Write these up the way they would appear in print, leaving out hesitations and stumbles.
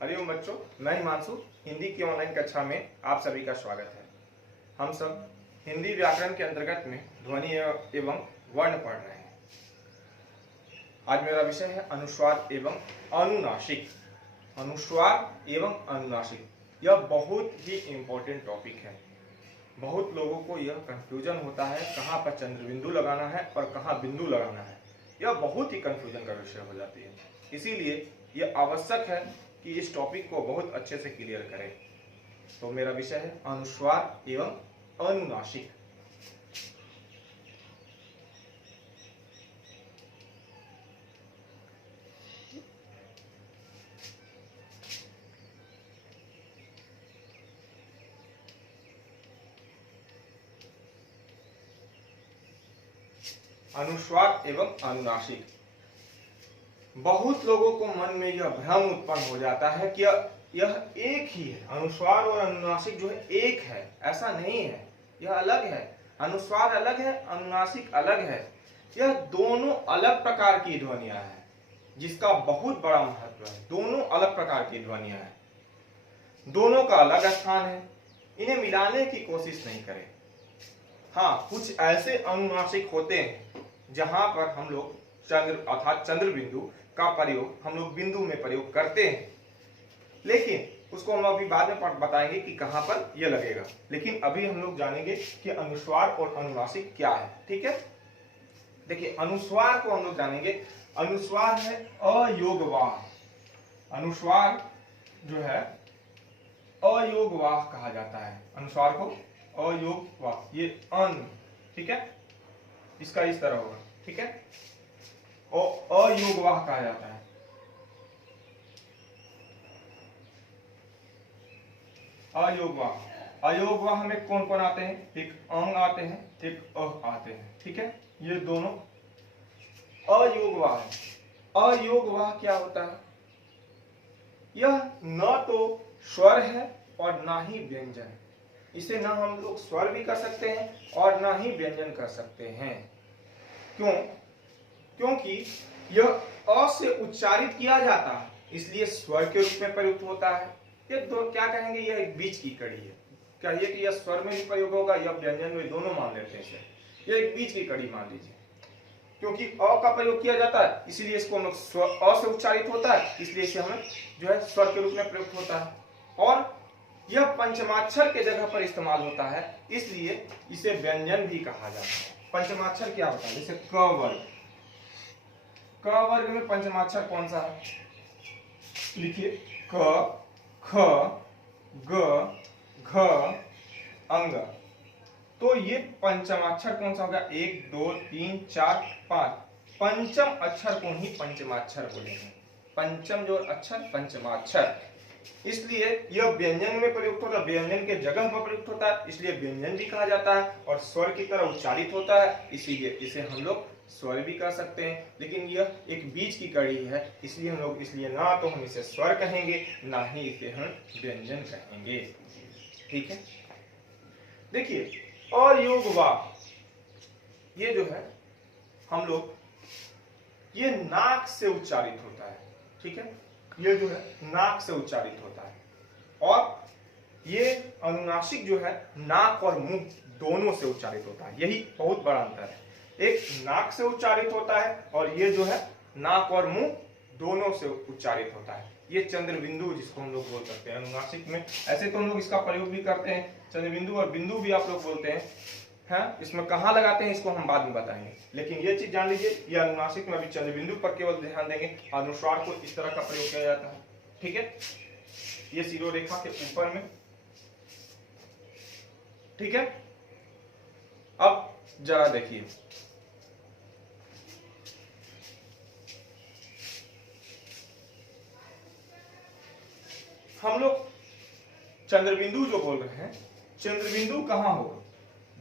हरिओम बच्चों, मैं हिमांशु। हिंदी की ऑनलाइन कक्षा में आप सभी का स्वागत है। हम सब हिंदी व्याकरण के अंतर्गत में ध्वनि एवं वर्ण पढ़ रहे हैं। आज मेरा विषय है अनुस्वार एवं अनुनासिक। अनुस्वार एवं अनुनासिक यह बहुत ही इम्पोर्टेंट टॉपिक है। बहुत लोगों को यह कंफ्यूजन होता है कहाँ पर चंद्र बिंदु लगाना है और कहाँ बिंदु लगाना है। यह बहुत ही कंफ्यूजन का विषय हो जाती है। इसीलिए यह आवश्यक है कि इस टॉपिक को बहुत अच्छे से क्लियर करें। तो मेरा विषय है अनुस्वार एवं अनुनासिक। अनुस्वार एवं अनुनासिक। बहुत लोगों को मन में यह भ्रम उत्पन्न हो जाता है कि यह एक ही है। अनुस्वार और अनुनासिक जो है एक है, ऐसा नहीं है, यह अलग है। अनुस्वार अलग है, अनुनासिक अलग है। यह दोनों अलग प्रकार की ध्वनियां हैं, जिसका बहुत बड़ा महत्व है। दोनों अलग प्रकार की ध्वनियां हैं, दोनों का अलग स्थान है। इन्हें मिलाने की कोशिश नहीं करें। हाँ, कुछ ऐसे अनुनासिक होते हैं जहां पर हम लोग चंद्र अर्थात चंद्र बिंदु का प्रयोग हम लोग बिंदु में प्रयोग करते हैं, लेकिन उसको हम अभी बाद में बताएंगे कि कहां पर यह लगेगा। लेकिन अभी हम लोग जानेंगे कि अनुस्वार और अनुनासिक क्या है। ठीक है, देखिए अनुस्वार को हम लोग जानेंगे। अनुस्वार है अयोगवाह। अनुस्वार जो है अयोगवाह कहा जाता है। अनुस्वार को अयोगवाह, ये अन, ठीक है, इसका इस तरह होगा। ठीक है, और अयोगवाह कहा जाता है। अयोगवाह, अयोगवाह में कौन कौन आते हैं? एक अंग आते हैं, एक अ आते हैं। ठीक है, ये दोनों अयोगवाह है। अयोगवाह क्या होता है? यह न तो स्वर है और ना ही व्यंजन। इसे ना हम लोग स्वर भी कर सकते हैं और ना ही व्यंजन कर सकते हैं। क्यों? क्योंकि यह अ से उच्चारित किया जाता है, इसलिए स्वर के रूप में प्रयुक्त होता है। ये दो क्या कहेंगे, यह एक बीच की कड़ी है। कहिए कि यह स्वर में भी प्रयोग होगा या व्यंजन में, दोनों मान लेते हैं इसे। यह एक बीच की कड़ी मान लीजिए। क्योंकि अ का प्रयोग किया जाता है, इसीलिए इसको हम लोग अ से उच्चारित होता है, इसलिए इसे हमें जो है स्वर के रूप में प्रयुक्त होता है। और यह पंचमाक्षर के जगह पर इस्तेमाल होता है, इसलिए इसे व्यंजन भी कहा जाता है। पंचमाक्षर क्या होता है? जैसे क वर्ग। क वर्ग में पंचमाक्षर कौन सा है? लिखिए, क, ख, ग, घ, अंग। तो ये पंचमाक्षर कौन सा होगा? 1 2 3 4 5। पंचम अक्षर को ही पंचमाक्षर बोलेंगे। पंचम जो अक्षर पंचमाक्षर, इसलिए यह व्यंजन में प्रयुक्त होता है, व्यंजन के जगह पर प्रयुक्त होता है, इसलिए व्यंजन भी कहा जाता है। और स्वर की तरह उच्चारित होता है, इसीलिए इसे हम लोग स्वर भी कह सकते हैं। लेकिन यह एक बीच की कड़ी है, इसलिए हम लोग ना तो हम इसे स्वर कहेंगे, ना ही इसे हम व्यंजन कहेंगे। ठीक है, देखिए अयोगवाह, ये जो है हम लोग, ये नाक से उच्चारित होता है। ठीक है, ये जो है नाक से उच्चारित होता है। और ये अनुनासिक जो है नाक और मुंह दोनों से उच्चारित होता है। यही बहुत बड़ा अंतर है। एक नाक से उच्चारित होता है और ये जो है नाक और मुंह दोनों से उच्चारित होता है। ये चंद्र बिंदु जिसको हम लोग बोल सकते हैं अनुनासिक में। ऐसे तो हम लोग इसका प्रयोग भी करते हैं, चंद्र बिंदु और बिंदु भी आप लोग बोलते हैं। हाँ, इसमें कहाँ लगाते हैं इसको हम बाद में बताएंगे। लेकिन ये चीज जान लीजिए, ये अनुनासिक में अभी चंद्र बिंदु पर केवल ध्यान देंगे। अनुस्वार को इस तरह का प्रयोग किया जाता है। ठीक है, ये शिरोरेखा के ऊपर में। ठीक है, अब जरा देखिए, हम लोग चंद्रबिंदु जो बोल रहे हैं, चंद्रबिंदु कहां होगा?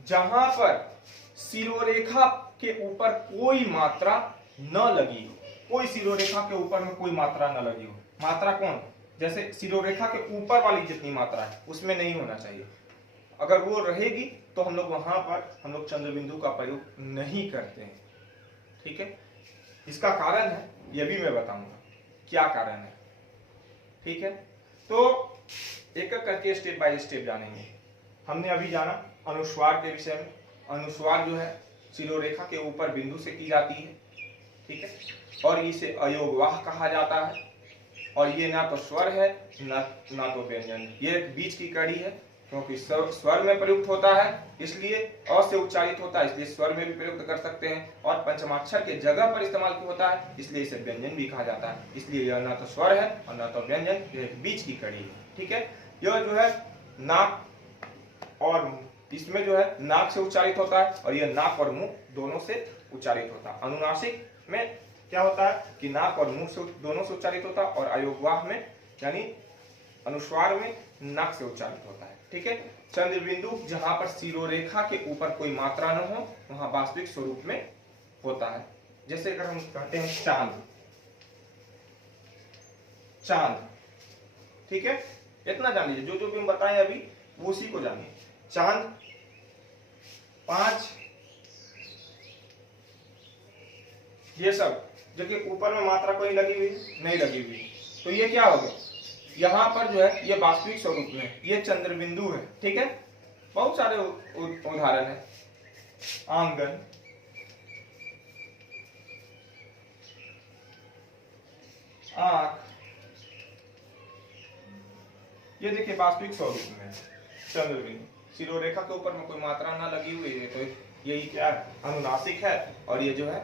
जहां पर शिरोरेखा के ऊपर कोई मात्रा न लगी हो। कोई शिरोरेखा के ऊपर में कोई मात्रा न लगी हो। मात्रा कौन? जैसे शिरोरेखा के ऊपर वाली जितनी मात्रा है उसमें नहीं होना चाहिए। अगर वो रहेगी तो हम लोग वहां पर हम लोग चंद्रबिंदु का प्रयोग नहीं करते हैं। ठीक है, इसका कारण है, यह भी मैं बताऊंगा क्या कारण है। ठीक है, तो एक एक करके स्टेप बाय स्टेप जानेंगे। हमने अभी जाना अनुस्वार के विषय में। अनुस्वार जो है शिरोरेखा के ऊपर बिंदु से की जाती है, ठीक है, और इसे अयोगवाह कहा जाता है। और ये ना तो स्वर है ना तो व्यंजन, ये एक बीच की कड़ी है, क्योंकि स्वर में प्रयुक्त होता है इसलिए अ से उच्चारित होता है, इसलिए स्वर में भी प्रयुक्त कर सकते हैं, और पंचमाक्षर के जगह पर इस्तेमाल क्यों होता है, इसलिए इसे व्यंजन भी कहा जाता है। इसलिए यह ना तो स्वर है और ना तो व्यंजन, यह एक बीच की कड़ी है, ठीक है। यह जो है नाक और इसमें जो है नाक से उच्चारित होता है, और यह नाक और मुंह दोनों से उच्चारित होता है। अनुनासिक में क्या होता है कि नाक और मुंह से दोनों से उच्चारित होता है, और अयोगवाह में यानी अनुस्वार में नाक से उच्चारित होता है, ठीक है। चंद्र बिंदु जहां पर शिरोरेखा के ऊपर कोई मात्रा न हो वहां वास्तविक स्वरूप में होता है। जैसे अगर हम कहते हैं चांद, चांद, ठीक है, इतना जान लीजिए, जो जो भी हम बताएं अभी वो उसी को जानिए। चांद 5, ये सब जो कि ऊपर में मात्रा कोई लगी हुई नहीं लगी हुई, तो ये क्या हो गया, यहाँ पर जो है ये वास्तविक स्वरूप में ये चंद्र बिंदु है, ठीक है। बहुत सारे उदाहरण है, आंगन, आंख, ये देखिए वास्तविक स्वरूप में चंद्र बिंदु। शिरोरेखा के ऊपर में कोई मात्रा ना लगी हुई है, तो यही क्या है, अनुनासिक है, और ये जो है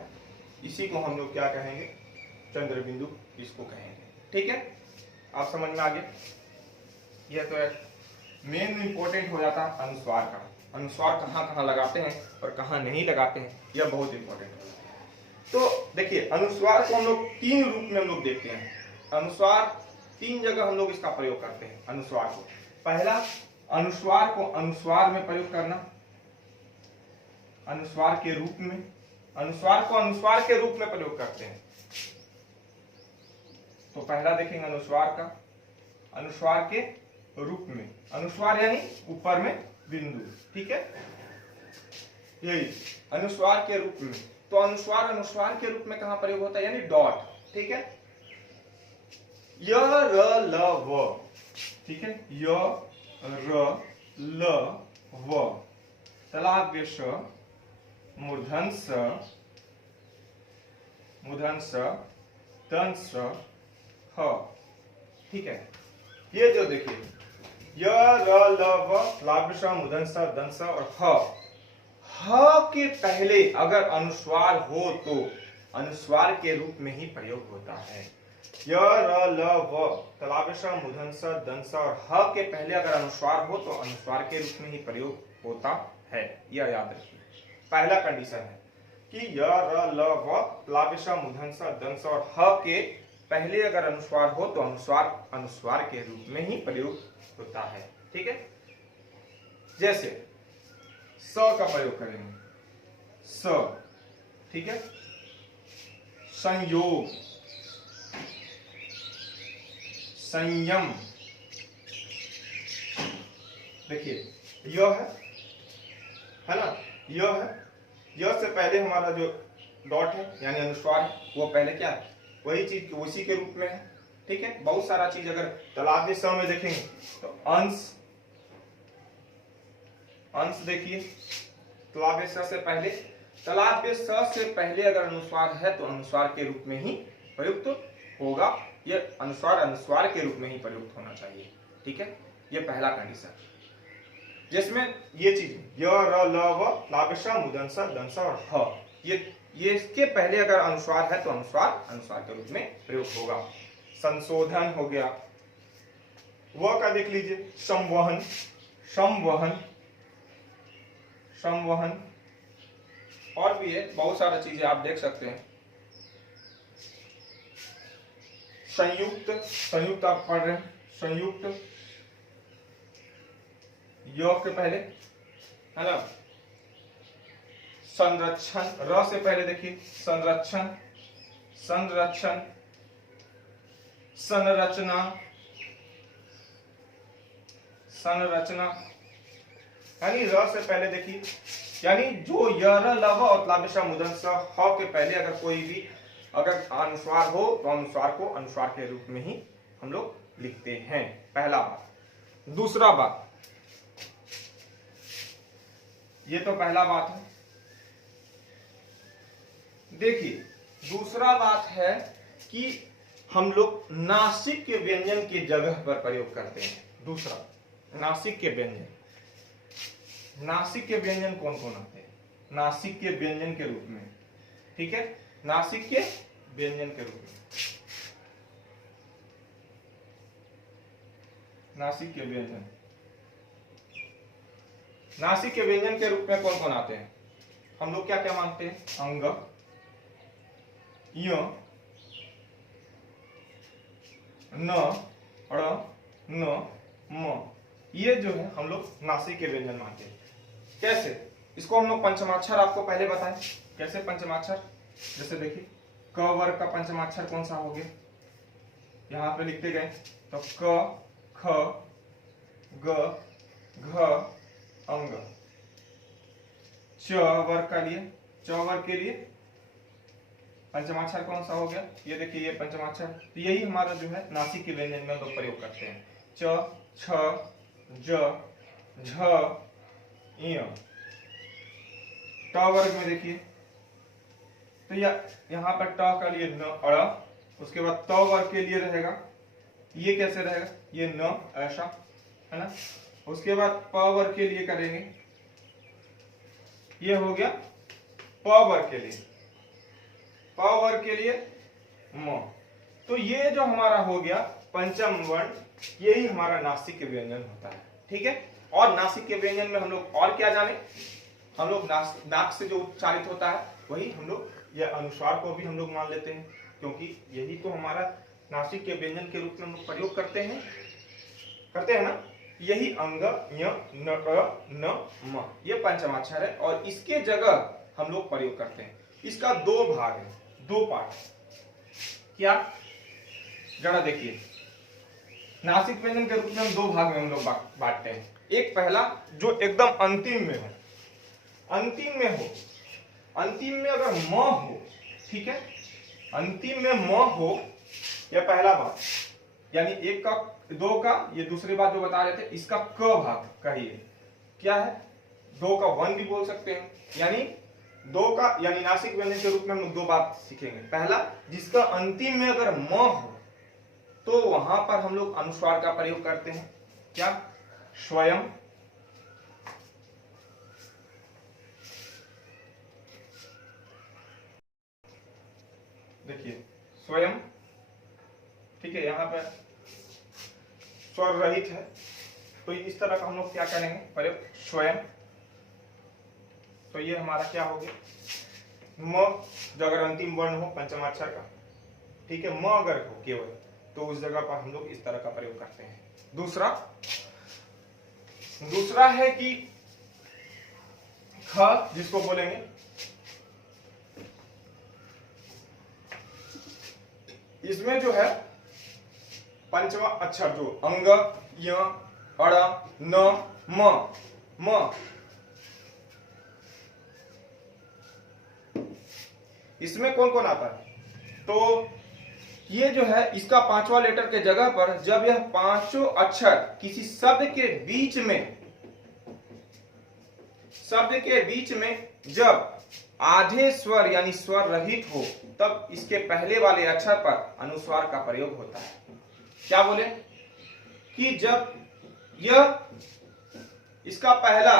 इसी को हम लोग क्या कहेंगे, चंद्र बिंदु इसको कहेंगे, ठीक है। आप समझ में आ गया। यह तो मेन इंपॉर्टेंट हो जाता है अनुस्वार का, अनुस्वार कहाँ कहाँ लगाते हैं और कहाँ नहीं लगाते हैं, यह बहुत इंपॉर्टेंट हो जाता है। तो देखिए अनुस्वार को हम लोग 3 रूप में हम लोग देखते हैं। अनुस्वार 3 जगह हम लोग इसका प्रयोग करते हैं अनुस्वार को। पहला, अनुस्वार को अनुस्वार में प्रयोग करना, अनुस्वार के रूप में, अनुस्वार को अनुस्वार के रूप में प्रयोग करते हैं। तो पहला देखेंगे अनुस्वार का, अनुस्वार के रूप में, अनुस्वार यानी ऊपर में बिंदु, ठीक है, यही अनुस्वार के रूप में। तो अनुस्वार अनुस्वार के रूप में कहां प्रयोग होता है, यानी डॉट, ठीक है। य र ल व, ठीक है, य र ल व, तलाव्य स, मूर्धन स, मूर्धन स, दंत स, ह, ठीक है। ये जो देखिए य र ल व, तलाव्य स, मूर्धन स, दंत स और ह के पहले अगर अनुस्वार हो तो अनुस्वार के रूप में ही प्रयोग होता है। य र ल व, तलाव्य स, मूर्धन स, दंत स और ह के पहले अगर अनुस्वार हो तो अनुस्वार के रूप में ही प्रयोग होता है, यह याद रखिए। पहला कंडीशन है कि य र ल व, तलाव्य स, मूर्धन स, दंत स और ह के पहले अगर अनुस्वार हो तो अनुस्वार अनुस्वार के रूप में ही प्रयोग होता है, ठीक है। जैसे स का प्रयोग करेंगे, स, ठीक है, संयोग, संयम, देखिए यह है ना, यह है, यह से पहले हमारा जो डॉट है यानी अनुस्वार है वो पहले क्या है, वही चीज उसी के रूप में है, ठीक है। बहुत सारा चीज अगर तलाव्य स में देखेंगे तो अंश, अंश देखिए, तलाव्य स से पहले, तलाव्य स से पहले अगर अनुस्वार है तो अनुस्वार के रूप में ही प्रयुक्त होगा, यह अनुस्वार अनुस्वार के रूप में ही प्रयुक्त होना चाहिए, ठीक है। यह पहला कंडीशन, जिसमें ये चीज य र ल व, तलाव्य स, मूर्धन स, दंत स और ह, ये इसके पहले अगर अनुस्वार है तो अनुस्वार अनुस्वार के रूप में प्रयोग होगा। संशोधन हो गया, वह का देख लीजिए, संवहन, संवहन, संवहन, और भी है बहुत सारा चीजें आप देख सकते हैं। संयुक्त, संयुक्त आप पढ़ रहे हैं, संयुक्त, योग के पहले है ना। संरक्षण, र से पहले देखिए, संरक्षण, संरक्षण, संरचना, संरचना, यानी र से पहले देखिए, यानी जो य र ल व और तलाव्य स, मूर्धन स, ह के पहले अगर कोई भी अगर अनुस्वार हो तो अनुस्वार को अनुस्वार के रूप में ही हम लोग लिखते हैं। पहला बात। दूसरा बात, ये तो पहला बात है। देखिए दूसरा बात है कि हम लोग नासिक के व्यंजन की जगह पर प्रयोग करते हैं। दूसरा, नासिक के व्यंजन। नासिक के व्यंजन कौन कौन आते हैं? नासिक के व्यंजन के रूप में, ठीक है, नासिक के व्यंजन के रूप में, नासिक के व्यंजन, नासिक के व्यंजन के रूप में कौन कौन आते हैं? हम लोग क्या क्या मानते हैं? अंग, य, न, ण, न, म, ये जो है हम लोग नासिक के व्यंजन मानते हैं। कैसे? इसको हम लोग पंचमाक्षर आपको पहले बताएं। कैसे पंचमाक्षर? जैसे देखिए क वर्ग का पंचमाक्षर कौन सा हो गया, यहां पे लिखते गए तो क, ख, ग, घ, अंग। च वर्ग का लिए, च वर्ग के लिए पंचमाक्षर कौन सा हो गया? ये देखिए ये पंचमाक्षर। तो यही हमारा जो है नासिक के व्यंजन में लोग प्रयोग करते हैं। च, छ, ज, झ, य। ट वर्ग में देखिए तो यहाँ पर ट का लिए न, अड़, उसके बाद त वर्ग के लिए रहेगा, ये कैसे रहेगा? ये न, ऐसा है ना। उसके बाद प वर्ग के लिए करेंगे, ये हो गया प वर्ग के लिए, प वर्ग के लिए म। तो ये जो हमारा हो गया पंचम वर्ण, यही हमारा नासिक के व्यंजन होता है, ठीक है। और नासिक के व्यंजन में हम लोग और क्या जाने? हम लोग नाक से जो उच्चारित होता है वही हम लोग या अनुस्वार को भी हम लोग मान लेते हैं, क्योंकि यही तो हमारा नासिक के व्यंजन के रूप में हम लोग प्रयोग करते हैं ना। यही अंग, य, न, म, ये पंचमाक्षर है और इसके जगह हम लोग प्रयोग करते हैं। इसका दो भाग है, दो पार्ट। क्या? जरा देखिए, नासिक व्यंजन के रूप में हम दो भाग में हम लोग बांटते हैं। एक पहला जो एकदम अंतिम में हो, अंतिम में हो, अंतिम में अगर म हो, ठीक है, अंतिम में म हो, यह पहला भाग, यानी एक का, दो का, ये दूसरी बात जो बता रहे थे, इसका क भाग कहिए क्या है? दो का वन भी बोल सकते हैं। यानी दो का, यानी नासिक व्यंजन के रूप में हम लोग दो बात सीखेंगे। पहला, जिसका अंतिम में अगर म हो तो वहां पर हम लोग अनुस्वार का प्रयोग करते हैं। क्या? स्वयं, देखिए स्वयं, ठीक है, यहां पर स्वर रहित है तो इस तरह का हम लोग क्या करेंगे प्रयोग? स्वयं। तो ये हमारा क्या हो गया? म जो अगर अंतिम वर्ण हो पंचमाक्षर का, ठीक है, म अगर हो केवल तो उस जगह पर हम लोग इस तरह का प्रयोग करते हैं। दूसरा है कि ख, जिसको बोलेंगे इसमें जो है पंचमा अक्षर जो अंग, य, अड़, न, म, इसमें कौन कौन आता है? तो ये जो है इसका पांचवा लेटर के जगह पर जब यह पांचों अक्षर किसी शब्द के बीच में जब आधे स्वर यानी स्वर रहित हो तब इसके पहले वाले अक्षर पर अनुस्वार का प्रयोग होता है। क्या बोले? कि जब यह इसका पहला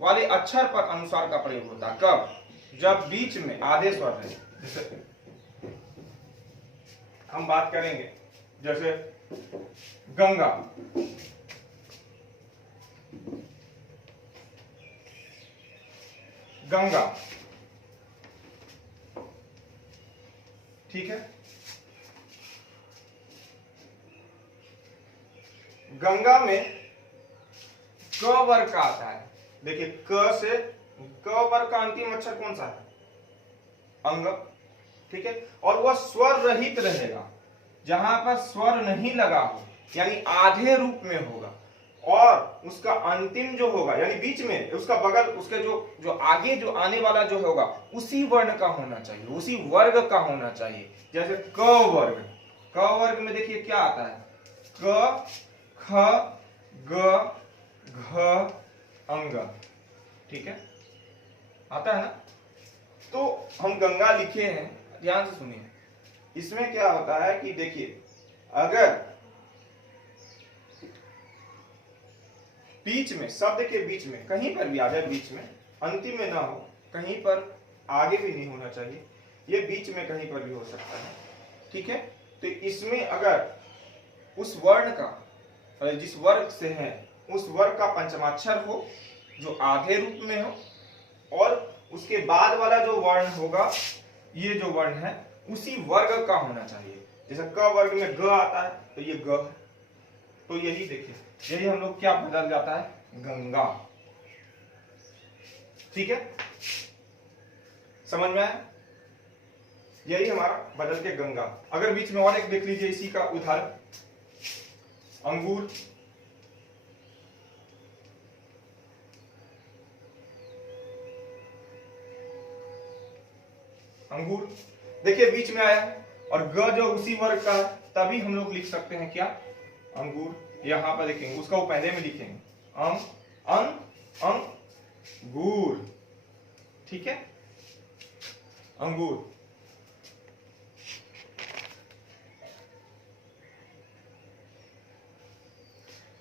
वाले अक्षर पर अनुस्वार का प्रयोग होता है। कब? जब बीच में आधे स्वर रहे। जैसे हम बात करेंगे, जैसे गंगा, गंगा, ठीक है, गंगा में क वर्ग का आता है। देखिए क वर्ग का अंतिम अक्षर कौन सा है? अंग, ठीक है, और वह स्वर रहित रहेगा। जहां पर स्वर नहीं लगा हो यानी आधे रूप में होगा, और उसका अंतिम जो होगा यानी बीच में उसका बगल, उसके जो आगे जो आने वाला जो होगा उसी वर्ण का होना चाहिए, उसी वर्ग का होना चाहिए। जैसे क क वर्ग में देखिए क्या आता है, क ख ग घ अंग, ठीक है, आता है ना। तो हम गंगा लिखे हैं, ध्यान से सुनिए। इसमें क्या होता है कि देखिए, अगर बीच में, शब्द के बीच में कहीं पर भी आ जाए, बीच में, अंतिम में ना हो, कहीं पर आगे भी नहीं होना चाहिए, ये बीच में कहीं पर भी हो सकता है, ठीक है। तो इसमें अगर उस वर्ण का, जिस वर्ग से है उस वर्ग का पंचमाक्षर हो जो आधे रूप में हो, और उसके बाद वाला जो वर्ण होगा, ये जो वर्ण है उसी वर्ग का होना चाहिए। जैसे क वर्ग में ग आता है तो ये ग है, तो यही देखिए, यही हम लोग क्या बदल जाता है, गंगा, ठीक है, समझ में आया, यही हमारा बदल के गंगा। अगर बीच में और एक देख लीजिए इसी का उदाहरण, अंगूर, अंगूर देखिए बीच में आया और ग जो उसी वर्ग का है, तभी हम लोग लिख सकते हैं क्या, अंगूर। यहां पर देखेंगे उसका वो पहले में लिखेंगे अंगूर, ठीक है, अंगूर।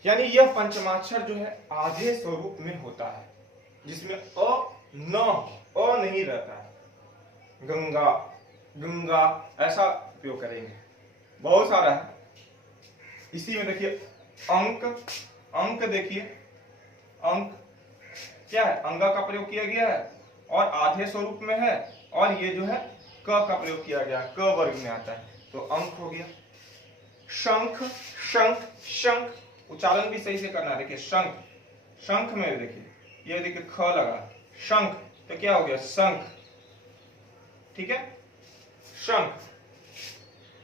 यानी यह पंचमाक्षर जो है आधे स्वरूप में होता है, जिसमें अ नहीं रहता है। गंगा, गंगा ऐसा उपयोग करेंगे, बहुत सारा है। इसी में देखिए अंक देखिए, अंक क्या है, अंगा का प्रयोग किया गया है और आधे स्वरूप में है, और ये जो है क का प्रयोग किया गया है, क वर्ग में आता है, तो अंक हो गया। शंख, शंख, शंख उच्चारण भी सही से करना है। देखिए शंख, शंख में देखिए, ये देखिए ख लगा, शंख, तो क्या हो गया, शंख, ठीक है, शंख।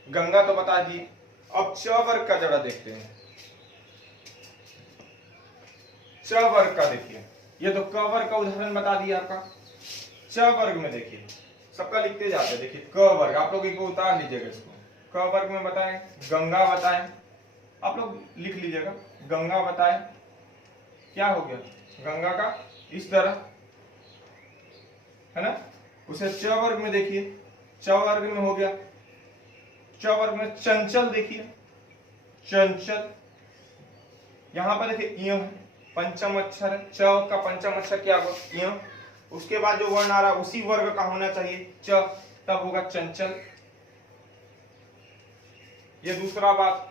गंगा तो बता दिए। अब च वर्ग का जरा देखते हैं, च वर्ग का देखिए, ये तो क वर्ग का उदाहरण बता दिया आपका। च वर्ग में देखिए, सबका लिखते जाते हैं। देखिए क वर्ग, आप लोग एक उतार लीजिएगा इसको। क वर्ग में बताएं, गंगा बताएं, आप लोग लिख लीजिएगा, गंगा बताएं, क्या हो गया, गंगा का इस तरह, है ना। उसे च वर्ग में देखिए, च वर्ग में हो गया, च वर्ग में चंचल देखिए, चंचल। यहां पर देखिए य पंचम अक्षर है, च का पंचम अक्षर क्या होगा, य। उसके बाद जो वर्ण आ रहा है उसी वर्ग का होना चाहिए, च, तब होगा चंचल। ये दूसरा बात,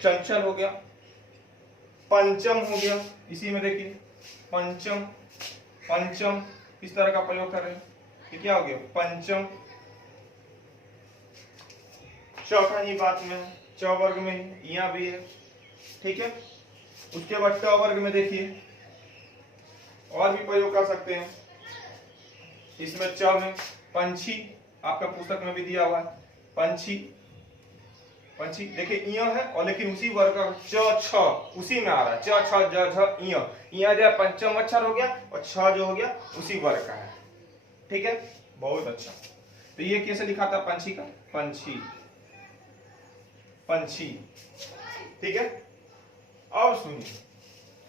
चंचल हो गया। पंचम हो गया, इसी में देखिए पंचम, पंचम इस तरह का प्रयोग कर रहे हैं, ये क्या हो गया, पंचम। चौथा ही बात में है, च वर्ग में ही यहाँ भी है, ठीक है। उसके बाद ट वर्ग में देखिए और भी प्रयोग कर सकते हैं। इसमें च में पंछी, आपका पुस्तक में भी दिया हुआ है, पंछी, पंछी देखिए इ है, और लेकिन उसी वर्ग का च छ उसी में आ रहा है, च छ ज झ इ, जो है पंचम अक्षर हो गया और छ जो हो गया उसी वर्ग का है, ठीक है, बहुत अच्छा। तो ये कैसे लिखा था पंछी का, पंछी, पंछी, ठीक है। और सुनिए,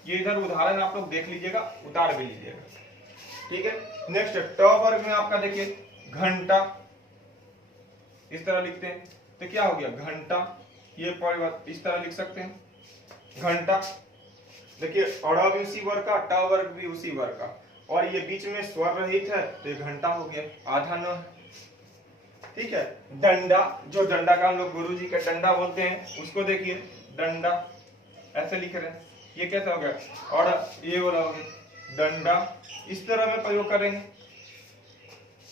ये इधर उदाहरण आप लोग देख लीजिएगा, उतार भी लीजिएगा, ठीक है। नेक्स्ट ट वर्ग में आपका देखिए घंटा, इस तरह लिखते हैं, तो क्या हो गया, घंटा। ये इस तरह लिख सकते हैं, घंटा। देखिए अड़ा भी उसी वर्ग का, ट वर्ग भी उसी वर्ग का, और ये बीच में स्वर रहित है, तो ये घंटा हो गया, आधा न है, ठीक है। डंडा, जो डंडा का हम लोग गुरु जी का डंडा बोलते हैं, उसको देखिए डंडा, ऐसे लिख रहे हैं, ये कैसा हो गया, और ये वाला हो गया डंडा, इस तरह में प्रयोग करेंगे।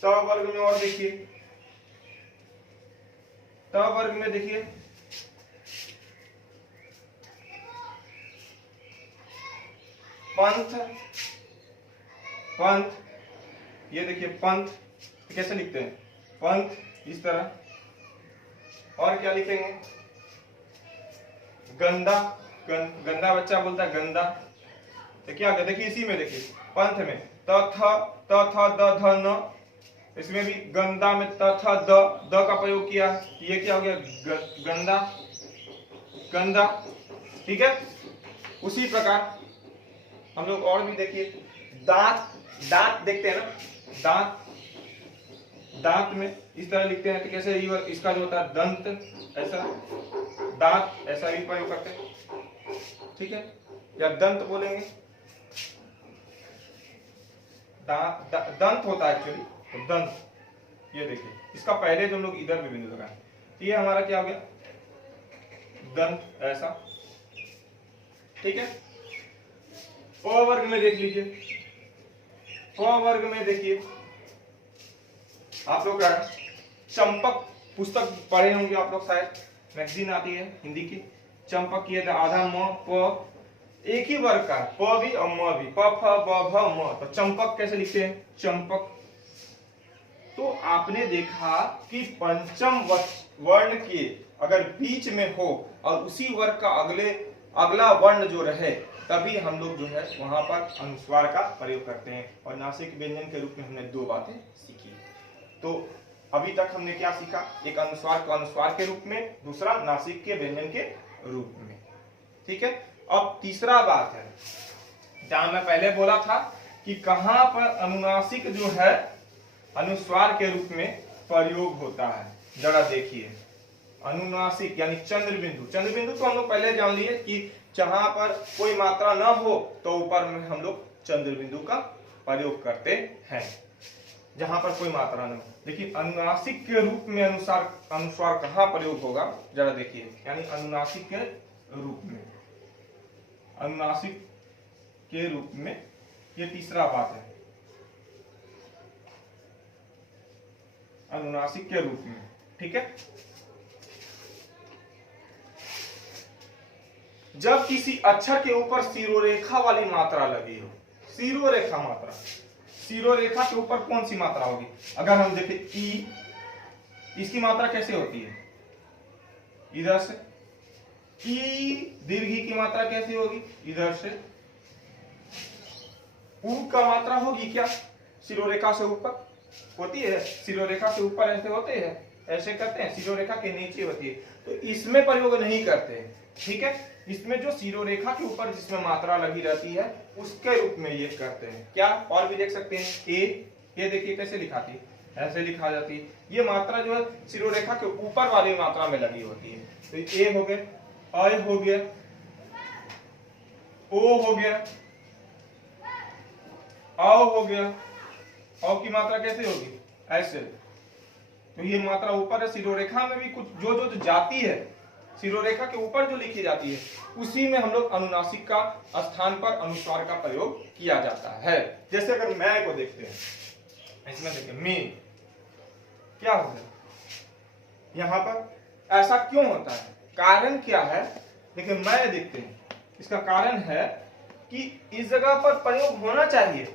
ट वर्ग में और देखिए, ट वर्ग में देखिए पंथ, पंथ, ये देखिए पंथ, कैसे लिखते हैं, पंथ, इस तरह। और क्या लिखेंगे, गंदा, गंदा बच्चा बोलता है गंदा, तो क्या देखिए इसी में देखिए पंथ में त थ द ध न, इसमें भी गंदा में त था द का प्रयोग किया है, ये क्या हो गया गंदा गंदा। ठीक है, उसी प्रकार हम लोग और भी देखिए, दांत दांत देखते हैं ना, दांत दांत में इस तरह लिखते हैं, तो कैसे इसका जो होता है दंत, ऐसा दांत ऐसा भी प्रयोग करते हैं। ठीक है, या दंत बोलेंगे, दंत होता है एक्चुअली, तो दंत। ये देखिए, इसका पहले जो हम लोग इधर में बिंदु लगाए, तो ये हमारा क्या हो गया दंत, ऐसा। ठीक है, प वर्ग में देख लीजिए, प वर्ग में देखिए, आप लोग चंपक पुस्तक पढ़े होंगे आप लोग, शायद मैगजीन आती है हिंदी की, चंपक की आधा म प, एक ही वर्ग का प भी और म भी, प फ ब भ म, तो चंपक कैसे लिखते हैं चंपक। तो आपने देखा कि पंचम वर्ण के अगर बीच में हो और उसी वर्ग का अगला वर्ण जो रहे, तभी हम लोग जो है वहां पर अनुस्वार का प्रयोग करते हैं। और नासिक व्यंजन के रूप में हमने दो बातें सीखी। तो अभी तक हमने क्या सीखा, एक अनुस्वार को अनुस्वार के रूप में, दूसरा नासिक के व्यंजन के रूप में। ठीक है, अब तीसरा बात है, जहां मैं पहले बोला था कि कहां पर अनुनासिक जो है अनुस्वार के रूप में प्रयोग होता है, जरा देखिए। अनुनासिक यानी चंद्र बिंदु, चंद्र बिंदु तो हम लोग पहले जान लिए कि जहां पर कोई मात्रा न हो तो ऊपर में हम लोग चंद्र बिंदु का प्रयोग करते हैं, जहां पर कोई मात्रा न हो। लेकिन अनुनासिक के रूप में अनुस्वार कहां प्रयोग होगा, जरा देखिए। यानी अनुनासिक के रूप में, अनुनासिक के रूप में, ये तीसरा बात है, अनुनासिक के रूप में। ठीक है, जब किसी अक्षर के ऊपर सिरोरेखा वाली मात्रा लगी हो, सिरोरेखा मात्रा, सिरोरेखा के ऊपर कौन सी मात्रा होगी, अगर हम देखें ई, इसकी मात्रा कैसे होती है इधर से, ई दीर्घी की मात्रा कैसी होगी इधर से, ऊ का मात्रा होगी क्या सिरोरेखा से ऊपर होती है, सिरोरेखा से ऊपर ऐसे होते हैं, ऐसे करते हैं, सिरोरेखा के नीचे होती है, तो इसमें प्रयोग नहीं करते हैं। ठीक है, इसमें जो सिरोरेखा के ऊपर जिसमें मात्रा लगी रहती है उसके रूप में ये करते हैं। क्या और भी देख सकते हैं, ए देखिए कैसे लिखाती है, ऐसे लिखा जाती है, ये मात्रा जो है सिरोरेखा के ऊपर वाली मात्रा में लगी होती है। तो ए हो गया, अ हो गया, ओ हो गया, आ हो गया, औ की मात्रा कैसे होगी ऐसे। तो ये मात्रा ऊपर है, सिरोरेखा में भी कुछ जो जाती है, सिरोरेखा के ऊपर जो लिखी जाती है, उसी में हम लोग अनुनासिक का स्थान पर अनुस्वार का प्रयोग किया जाता है। जैसे अगर मैं को देखते हैं, इसमें देखिए मैं, क्या हो गया यहां पर, ऐसा क्यों होता है, कारण क्या है, देखिए मैं देखते हैं, इसका कारण है कि इस जगह पर प्रयोग होना चाहिए,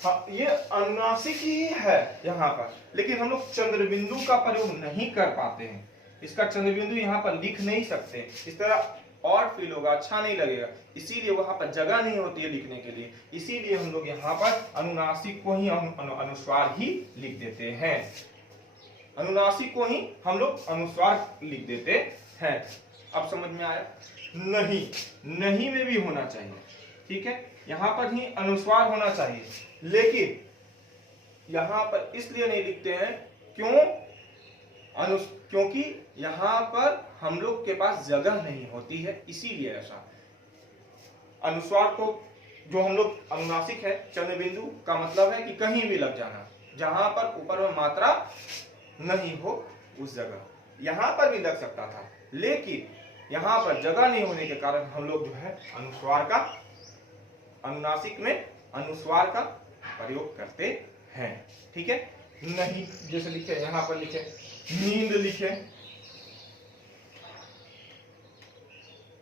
हाँ ये अनुनासिक ही है यहाँ पर, लेकिन हम लोग चंद्रबिंदु का प्रयोग नहीं कर पाते हैं, इसका चंद्रबिंदु यहाँ पर लिख नहीं सकते, इस तरह और फील होगा, अच्छा नहीं लगेगा, इसीलिए वहां पर जगह नहीं होती है लिखने के लिए, इसीलिए हम लोग यहाँ पर अनुनासिक को ही अनुस्वार ही लिख देते हैं, अनुनासिक को ही हम लोग अनुस्वार लिख देते हैं। अब समझ में आया, नहीं, नहीं में भी होना चाहिए। ठीक है, यहाँ पर ही अनुस्वार होना चाहिए, लेकिन यहाँ पर इसलिए नहीं लिखते हैं क्योंकि यहाँ पर हम लोग के पास जगह नहीं होती है, इसीलिए ऐसा। अनुस्वार को जो हम लोग अनुनासिक है, चंद्रबिंदु का मतलब है कि कहीं भी लग जाना, जहां पर ऊपर में मात्रा नहीं हो उस जगह, यहाँ पर भी लग सकता था, लेकिन यहाँ पर जगह नहीं होने के कारण हम लोग जो है अनुस्वार का, अनुनासिक में अनुस्वार का प्रयोग करते हैं। ठीक है, नहीं जैसे लिखे, यहां पर लिखे नींद, लिखे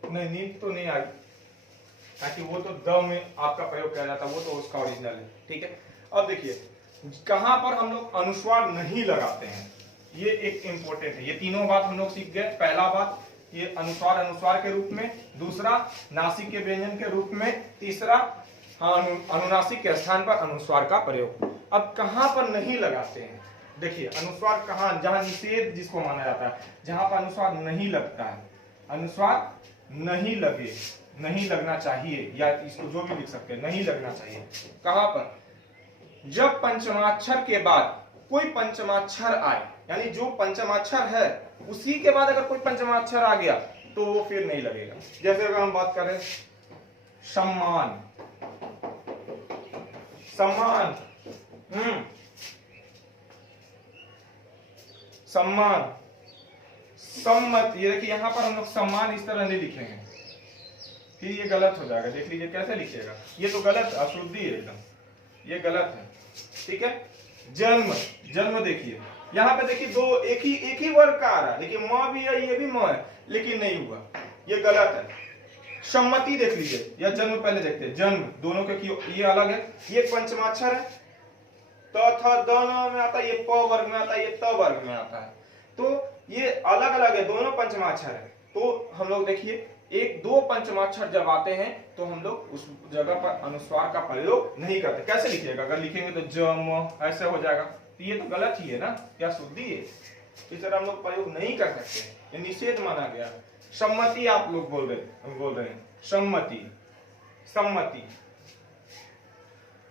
नहीं, नींद तो नहीं आई, ताकि वो तो द में आपका प्रयोग किया जाता, वो तो उसका ओरिजिनल है। ठीक है, अब देखिए कहां पर हम लोग अनुस्वार नहीं लगाते हैं, ये एक इंपॉर्टेंट है। ये तीनों बात हम लोग सीख गए। पहला बात ये अनुस्वार के रूप में, दूसरा नासिक के व्यंजन के रूप में, तीसरा अनुनासिक के स्थान पर अनुस्वार का प्रयोग। अब कहां पर नहीं लगाते हैं? देखिए अनुस्वार कहां, जहां निषेध जिसको माना जाता है, जहां पर अनुस्वार नहीं लगता है, अनुस्वार नहीं लगे, नहीं लगना चाहिए, या इसको जो भी लिख सकते हैं, नहीं लगना चाहिए। कहां पर? जब पंचमाक्षर के बाद कोई पंचमाक्षर आए, यानी जो पंचमाक्षर है उसी के बाद अगर कोई पंचमाक्षर आ गया तो वो फिर नहीं लगेगा। जैसे अगर हम बात करें सम्मान, सम्मान, सम्मान, सम्मत, ये देखिए यहां पर हम लोग सम्मान इस तरह नहीं लिखेंगे, फिर ये गलत हो जाएगा। देख लीजिए कैसे लिखिएगा, ये तो गलत अशुद्धि है एकदम, ये गलत है, ठीक है। जन्म, जन्म देखिए यहाँ पे देखिए दो एक ही वर्ग का आ रहा है, देखिए माँ भी है, ये भी माँ है, लेकिन नहीं हुआ, ये गलत है। सम्मति देख लीजिए, या जन्म पहले देखते हैं, जन्म दोनों के ये अलग है, ये पंचमाक्षर है, त थ द न में आता है, ये प वर्ग में आता है, ये त वर्ग में आता है, तो ये अलग अलग है, दोनों पंचमाक्षर है। तो हम लोग देखिए एक दो पंचमाक्षर जब आते हैं तो हम लोग उस जगह पर अनुस्वार का प्रयोग नहीं करते। कैसे लिखिएगा? अगर लिखेंगे तो जम ऐसे हो जाएगा, तो ये तो गलत ही है ना, क्या शुद्धि है, इस तरह हम लोग प्रयोग नहीं कर सकते, ये निषेध माना गया। सम्मति आप लोग बोल रहे हैं, सम्मति, सम्मति,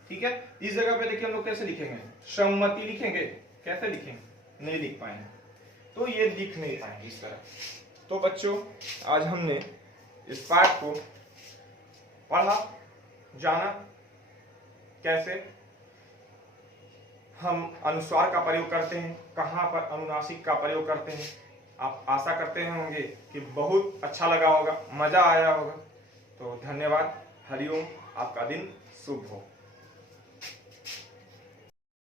ठीक है। इस जगह पे देखिए हम लोग कैसे लिखेंगे, सम्मति लिखेंगे, कैसे लिखेंगे? नहीं लिख पाएंगे, तो ये लिख नहीं पाएंगे इस तरह। तो बच्चों आज हमने इस पाठ को पढ़ा, जाना कैसे हम अनुस्वार का प्रयोग करते हैं, कहां पर अनुनासिक का प्रयोग करते हैं। आप आशा करते हैं होंगे कि बहुत अच्छा लगा होगा, मजा आया होगा। तो धन्यवाद, हरिओम, आपका दिन शुभ हो।